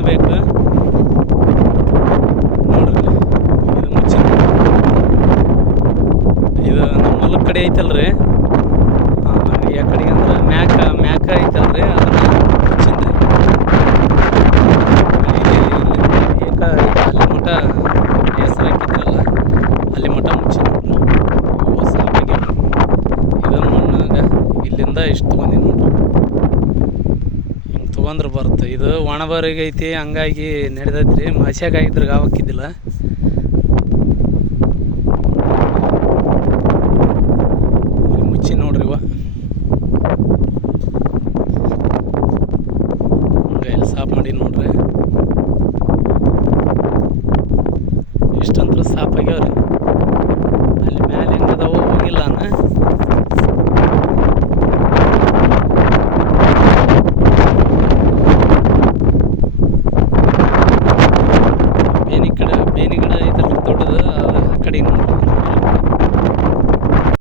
ಮಣ್ಣು ಬೇಕು ನೋಡ್ರಿ. ಇದು ಮುಚ್ಚಿನ ಇದು ನಮ್ಮ ಹೊಲದ ಕಡೆ ಐತಲ್ರಿ, ಆ ಕಡೆಗೆ ಅಂದ್ರೆ ಮ್ಯಾಕ ಐತಲ್ರಿ, ಅದನ್ನು ಮುಚ್ಚಿನ್ರಿ. ಅಲ್ಲಿ ಮಠ ಹೆಸರು ಹಾಕಿದ್ರಲ್ಲ, ಅಲ್ಲಿ ಮಠ ಮುಚ್ಚಿ ನೋಡ್ರಿ. ಇವು ಸಾಕಾಗ್ಯಾವ. ಇದು ಮಣ್ಣಾಗ ಇಲ್ಲಿಂದ ಇಷ್ಟು ತೊಗೊಂಡಿ ನೋಡ್ರಿ. ಹಿಂಗೆ ತೊಗೊಂಡ್ರೆ ಬರುತ್ತೆ. ಇದು ಒಣಬರಿಗೆ ಐತಿ, ಹಂಗಾಗಿ ನಡೆದೈತ್ರಿ. ಮಾಸ್ಯಾಗ ಆಗಿದ್ರೆ ಹಾಕಿದ್ದಿಲ್ಲ. ಇಲ್ಲಿ ಮುಚ್ಚಿ ನೋಡ್ರಿ. ಹಂಗೆ ಇಲ್ಲಿ ಸಾಫ್ ಮಾಡಿ ನೋಡ್ರಿ. ಇಷ್ಟಂತ್ರ ಸಾಫ್ ಆಗ್ಯಾವ್ರಿ. ಅಲ್ಲಿ ಮ್ಯಾಲೆ ಹೆಂಗದಾವೋ ಹೋಗಿಲ್ಲ ನಾನು.